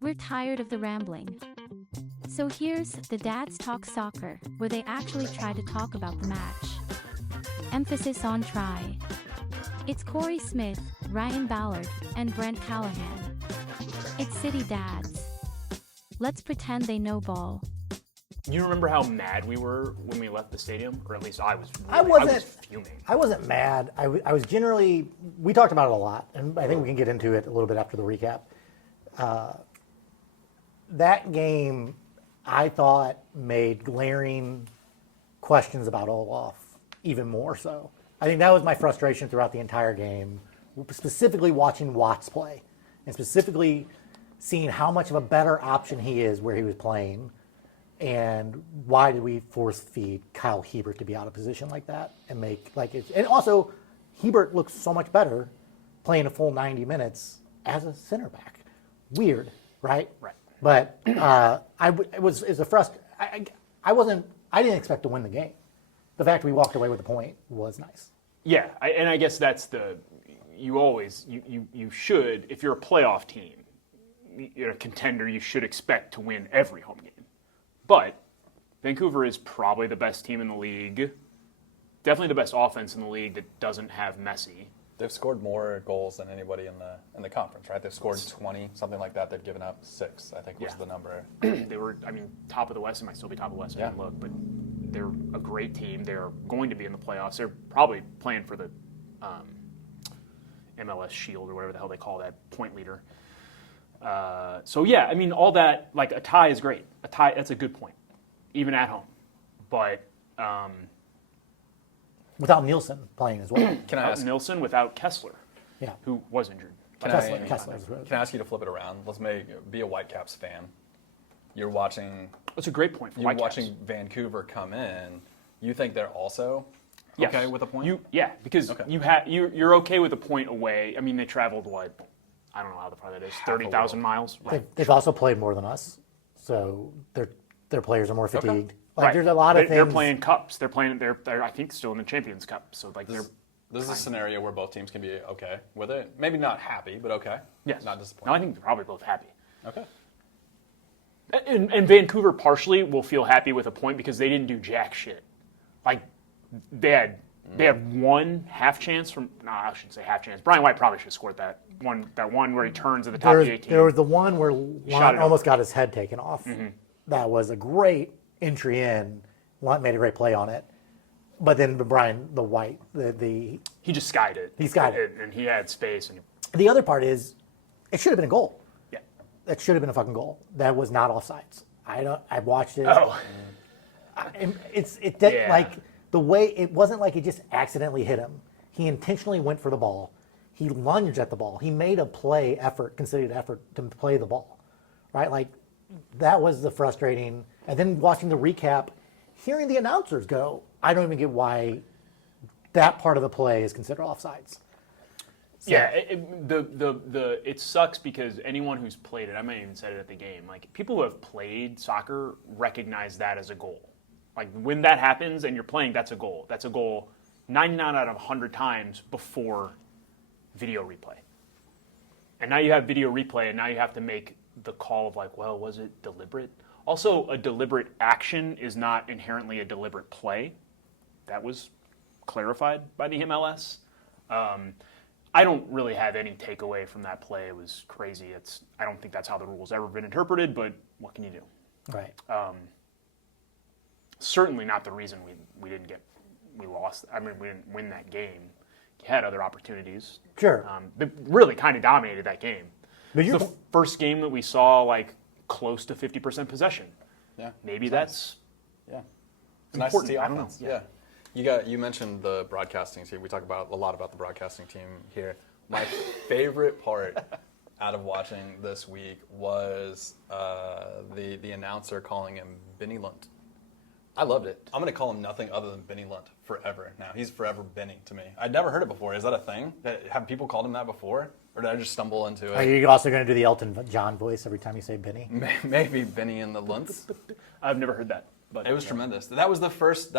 We're tired of the rambling. So here's the Dads Talk Soccer, where they actually try to talk about the match. Emphasis on try. It's Cory Smith, Ryan Ballard, and Brent Callahan. It's City Dads. Let's pretend they know ball. You remember how mad we were when we left the stadium? Or at least I was. I was fuming. I wasn't mad. I was generally, we talked about it a lot, and I think we can get into it a little bit after the recap. That game, I thought, made glaring questions about Olaf even more so. I think that was my frustration throughout the entire game, specifically watching Watts play, and specifically seeing how much of a better option he is where he was playing. And why did we force feed Kyle Hebert to be out of position like that and make like it? And also, Hebert looks so much better playing a full 90 minutes as a center back. Weird, right? Right. But it was a I didn't expect to win the game. The fact we walked away with a point was nice. Yeah, and I guess that's you should, if you're a playoff team, you're a contender, you should expect to win every home game. But Vancouver is probably the best team in the league, definitely the best offense in the league that doesn't have Messi. They've scored more goals than anybody in the conference, right? They've scored 20, something like that. They've given up 6, I think was the number. They were, top of the West. They might still be top of the West. I didn't look, but they're a great team. They're going to be in the playoffs. They're probably playing for the MLS Shield or whatever the hell they call that, point leader. All that, like a tie is great. A tie, that's a good point, even at home. But without Nielsen playing as well. Can I ask Nielsen without Kessler, who was injured. Can I ask you to flip it around? Let's be a Whitecaps fan. You're watching. That's a great point for Whitecaps. You're watching Vancouver come in. You think they're also yes. okay with a point? Because you're okay with a point away. I mean, they traveled what? I don't know how far that is. 30,000 miles. Right. They've also played more than us, so their players are more fatigued. Okay. Like there's a lot of things. They're playing cups. They're I think still in the Champions Cup. So like this is a scenario where both teams can be okay with it. Maybe not happy, but okay. Yes. Not disappointed. No, I think they're probably both happy. Okay. And Vancouver partially will feel happy with a point because they didn't do jack shit. Like they had one half chance from. No, I shouldn't say half chance. Brian White probably should have scored that one where he turns at the top of the 18. There was the one where Lon almost got his head taken off. Mm-hmm. That was a great entry in. Lon made a great play on it. But then Brian, the White, he just skied it. He skied it. And he had space. And the other part is, it should have been a goal. Yeah. That should have been a fucking goal. That was not offsides. I watched it. Oh. Like the way, it wasn't like it just accidentally hit him. He intentionally went for the ball. He lunged at the ball. He made a considered effort to play the ball, right? Like that was the frustrating. And then watching the recap, hearing the announcers go, I don't even get why that part of the play is considered offsides. So, yeah, it sucks because anyone who's played it, I might have even said it at the game, like people who have played soccer recognize that as a goal. Like when that happens and you're playing, that's a goal. That's a goal 99 out of 100 times before video replay. And now you have video replay and now you have to make the call of like, well, was it deliberate? Also, a deliberate action is not inherently a deliberate play. That was clarified by the MLS. I don't really have any takeaway from that play. It was crazy. I don't think that's how the rule's ever been interpreted, but what can you do? Right. Certainly not the reason we lost. I mean, we didn't win that game. You had other opportunities. Sure. They really kind of dominated that game. But it's the first game that we saw like close to 50% possession. Yeah. Maybe that's it's nice to see I don't know. offense. Yeah. You mentioned the broadcasting team. We talk a lot about the broadcasting team here. My favorite part out of watching this week was the announcer calling him Benny Lunt. I loved it. I'm going to call him nothing other than Benny Lunt forever now. He's forever Benny to me. I'd never heard it before. Is that a thing? Have people called him that before? Or did I just stumble into it? Are you also going to do the Elton John voice every time you say Benny? Maybe Benny and the Lunts. I've never heard that. But It was tremendous. That was the first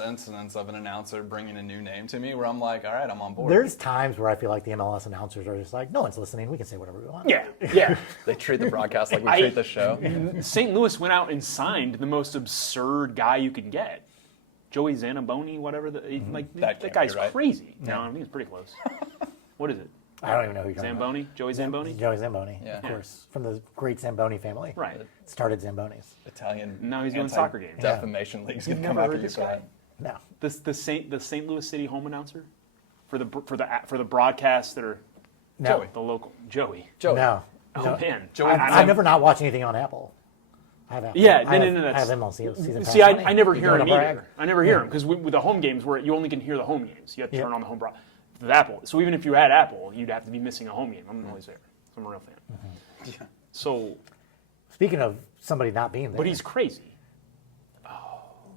instance of an announcer bringing a new name to me where I'm like, all right, I'm on board. There's times where I feel like the MLS announcers are just like, no one's listening. We can say whatever we want. Yeah. They treat the broadcast like we treat the show. St. Louis went out and signed the most absurd guy you could get. Joey Zanaboni, whatever. That guy's be right. crazy. No, I think it's pretty close. What is it? I don't even know who you're talking about. Zamboni? Joey Zamboni? Joey Zamboni, Yeah. of course, from the great Zamboni family. Right. Started Zambonis. Italian. Now he's doing soccer games. Defamation league's gonna You've come never after heard you this for guy? that. No. The St. Louis City home announcer for the broadcasts that are No. the local Joey. No. Oh No. man, Joey- I've never not watched anything on Apple. I have Apple. Yeah, I no. have them on season pass. See, I never You hear doing him a brag? either. I never hear him because with the home games where you only can hear the home games, you have to Yep. turn on the home broad. With Apple, so even if you had Apple, you'd have to be missing a home game. I'm always there. I'm a real fan. Mm-hmm. So, Speaking of somebody not being there, but he's crazy.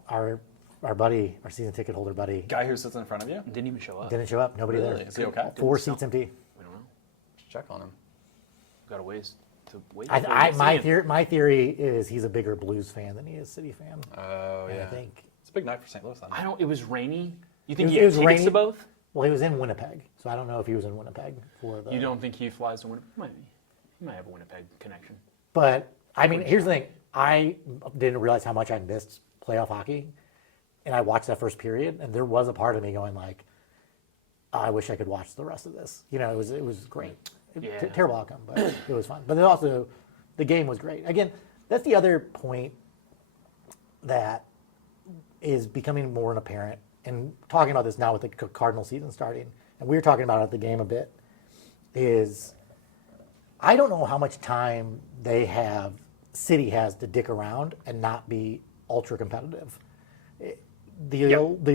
our buddy, our season ticket holder buddy, Guy who sits in front of you? Didn't even show up. didn't show up. Nobody Really? there. Is he okay? 4 seats empty. We don't know. Check on him. We've got a ways to wait. before we I, get my seen. theory, my theory is he's a bigger Blues fan than he is City fan. Oh, And yeah. I think. It's a big night for St. Louis then. I don't. It was rainy. You think It he had was tickets rainy. to both? Well, he was in Winnipeg, so I don't know if he was in Winnipeg for the. You don't think he flies to Winnipeg? He might have a Winnipeg connection. But I mean, here's the thing: I didn't realize how much I missed playoff hockey, and I watched that first period, and there was a part of me going like, "I wish I could watch the rest of this." You know, it was great. Yeah. Terrible outcome, but it was fun. But then also, the game was great. Again, that's the other point that is becoming more apparent. And talking about this now with the Cardinal season starting, and we were talking about it at the game a bit, is I don't know how much time City has to dick around and not be ultra competitive. The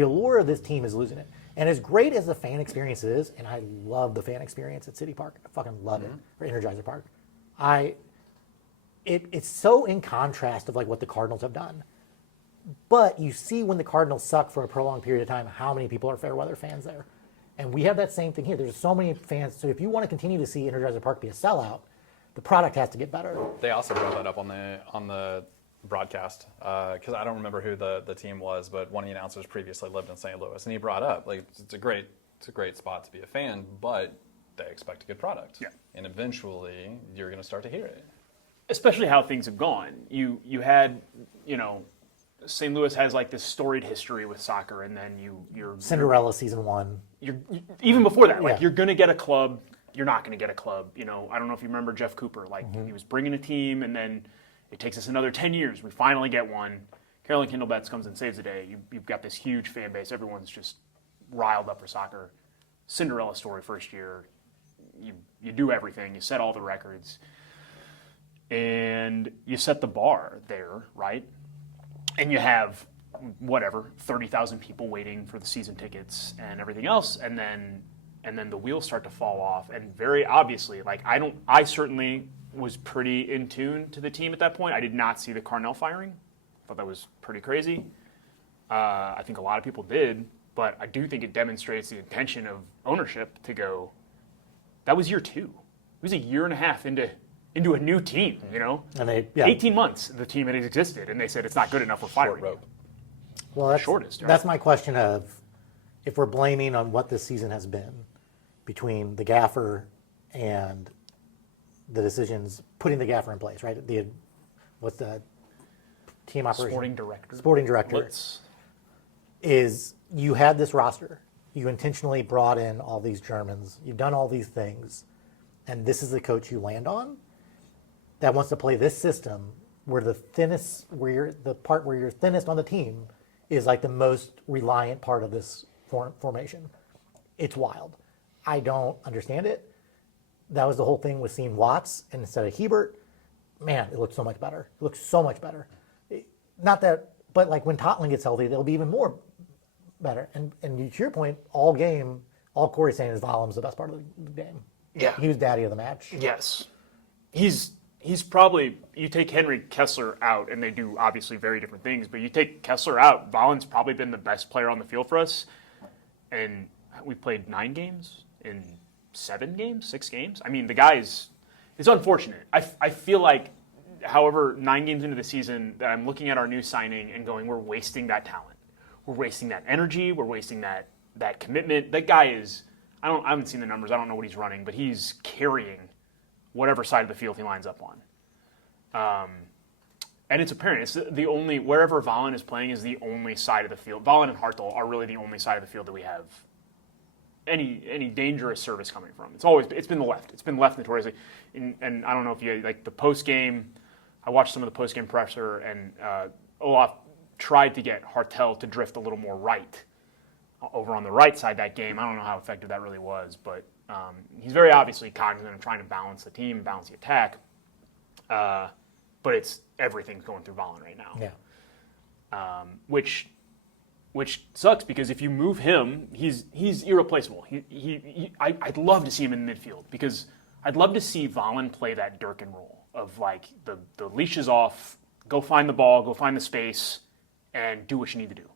allure of this team is losing it. And as great as the fan experience is, and I love the fan experience at City Park, I fucking love it, or Energizer Park. It's so in contrast of like what the Cardinals have done. But you see when the Cardinals suck for a prolonged period of time, how many people are fair weather fans there. And we have that same thing here. There's so many fans. So if you want to continue to see Energizer Park be a sellout, the product has to get better. They also brought that up on the broadcast because I don't remember who the team was, but one of the announcers previously lived in St. Louis, and he brought up like it's a great spot to be a fan, but they expect a good product. Yeah. And eventually you're going to start to hear it. Especially how things have gone. You had, St. Louis has like this storied history with soccer, and then you're Cinderella season 1. you're even before that, like Yeah. you're gonna get a club, you're not gonna get a club. I don't know if you remember Jeff Cooper, like he was bringing a team, and then it takes us another 10 years, we finally get one. Carolyn Kindle-Betts comes and saves the day. You've got this huge fan base, everyone's just riled up for soccer. Cinderella story first year, you do everything, you set all the records, and you set the bar there, right? And you have, 30,000 people waiting for the season tickets and everything else, and then the wheels start to fall off. And very obviously, I certainly was pretty in tune to the team at that point. I did not see the Carnell firing. I thought that was pretty crazy. I think a lot of people did, but I do think it demonstrates the intention of ownership to go, that was year 2. It was a year and a half into a new team, And 18 months the team had existed, and they said it's not good enough, we're firing you. rope. Well, that's, Shortest, right? that's my question of if we're blaming on what this season has been between the gaffer and the decisions, putting the gaffer in place, right? What's the team operation? Sporting director. Is you had this roster. You intentionally brought in all these Germans. You've done all these things. And this is the coach you land on that wants to play this system where the part where you're thinnest on the team is like the most reliant part of this formation. It's wild. I don't understand it. That was the whole thing with seeing Watts and instead of Hebert. Man, it looks so much better. It looks so much better. Not that, but like when Tottenham gets healthy, they'll be even more better. And to your point, all Cory's saying is Volum's the best part of the game. Yeah. He was daddy of the match. Yes. He's probably, you take Henry Kessler out, and they do obviously very different things, but you take Kessler out, Volun's probably been the best player on the field for us. And we played 9 games in 7 games, 6 games. I mean, the guy it's unfortunate. I feel like however, 9 games into the season, that I'm looking at our new signing and going, we're wasting that talent. We're wasting that energy. We're wasting that commitment. That guy is, I haven't seen the numbers. I don't know what he's running, but he's carrying whatever side of the field he lines up on. And it's apparent. It's the only, wherever Valen is playing is the only side of the field. Valen and Hartel are really the only side of the field that we have any dangerous service coming from. It's been the left. It's been left notoriously. And I don't know if you, like the post game, I watched some of the post game presser, and Olaf tried to get Hartel to drift a little more right over on the right side that game. I don't know how effective that really was, but he's very obviously cognizant of trying to balance the team, balance the attack. But it's everything's going through Ballard right now. Yeah. Which sucks because if you move him, he's irreplaceable. I'd love to see him in the midfield because I'd love to see Valen play that Durkin role of like the leash is off, go find the ball, go find the space, and do what you need to do.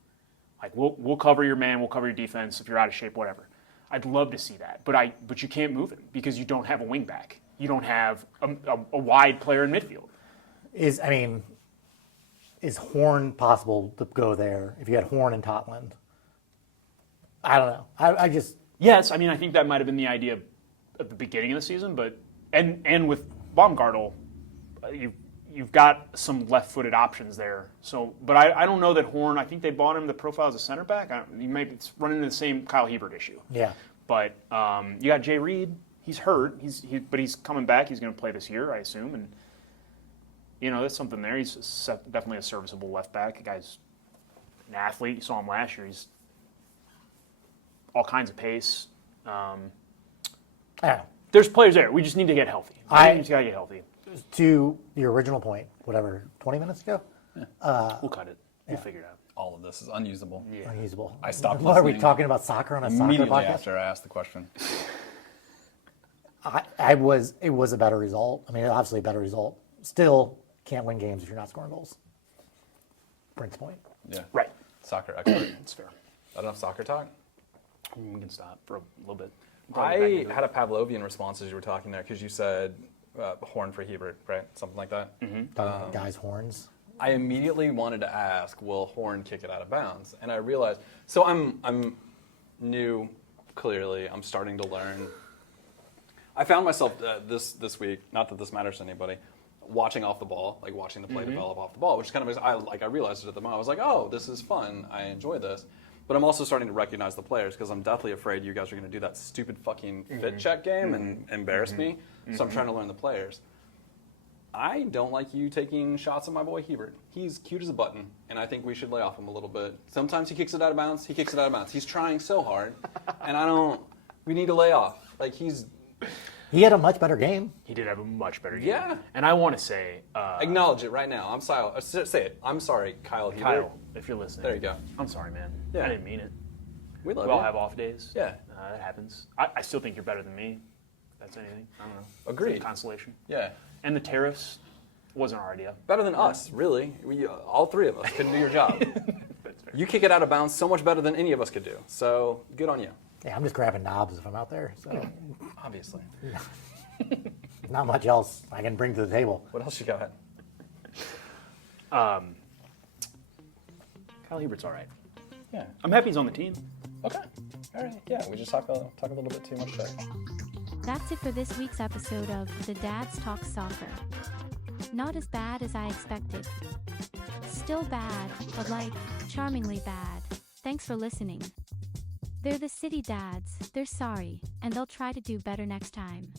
Like we'll cover your man, we'll cover your defense if you're out of shape, whatever. I'd love to see that, but you can't move him because you don't have a wing back. You don't have a wide player in midfield. Is Horn possible to go there if you had Horn and Totland? I don't know. I just Yes, I mean I think that might have been the idea at the beginning of the season, but and with Baumgartel, you've got some left-footed options there. So, but I don't know that Horn. I think they bought him the profile as a center back. He might be running into the same Kyle Hebert issue. Yeah. But you got Jay Reed. He's hurt. But he's coming back. He's going to play this year, I assume. And there's something there. He's definitely a serviceable left back. The guy's an athlete. You saw him last year. He's all kinds of pace. There's players there. We just need to get healthy. We just got to get healthy. To the original point, whatever, 20 minutes ago? We'll cut it. We'll figure it out. All of this is unusable. Yeah. Unusable. I stopped What, are we listening talking about soccer on a soccer Immediately podcast? after I asked the question. It was a better result. I mean, obviously a better result. Still can't win games if you're not scoring goals. Brent's point. Yeah. Right. Soccer expert. It's fair. Enough soccer talk? We can stop for a little bit. I had a Pavlovian response as you were talking there because you said horn for Hebert, right? Something like that. Talking about guys' horns. I immediately wanted to ask, will Horn kick it out of bounds? And I realized, so I'm new, clearly. I'm starting to learn. I found myself this week, not that this matters to anybody, watching off the ball, like watching the play develop off the ball, which kind of I realized it at the moment. I was like, oh, this is fun. I enjoy this. But I'm also starting to recognize the players because I'm deathly afraid you guys are going to do that stupid fucking fit check game and embarrass me. So I'm trying to learn the players. I don't like you taking shots at my boy Hebert. He's cute as a button, and I think we should lay off him a little bit. Sometimes he kicks it out of bounds. He kicks it out of bounds. He's trying so hard, and we need to lay off. Like He had a much better game. He did have a much better game. Yeah. And I want to say... acknowledge it right now. I'm sorry. Say it. I'm sorry, Kyle Hebert. Kyle, if you're listening. There you go. I'm sorry, man. Yeah. I didn't mean it. We love We all you. have off days. Yeah. That happens. I still think you're better than me. If that's anything. I don't know. Agreed. It's a consolation. Yeah. And the tariffs wasn't our idea. Better than us, really. All three of us couldn't do your job. That's fair. You kick it out of bounds so much better than any of us could do. So good on you. Yeah, I'm just grabbing knobs if I'm out there. So Obviously. not much else I can bring to the table. What else you got? Kyle Hebert's all right. Yeah. I'm happy he's on the team. Okay. All right. Yeah. We just talk a little bit too much there. That's it for this week's episode of The Dads Talk Soccer. Not as bad as I expected. Still bad, but charmingly bad. Thanks for listening. They're the city dads, they're sorry, and they'll try to do better next time.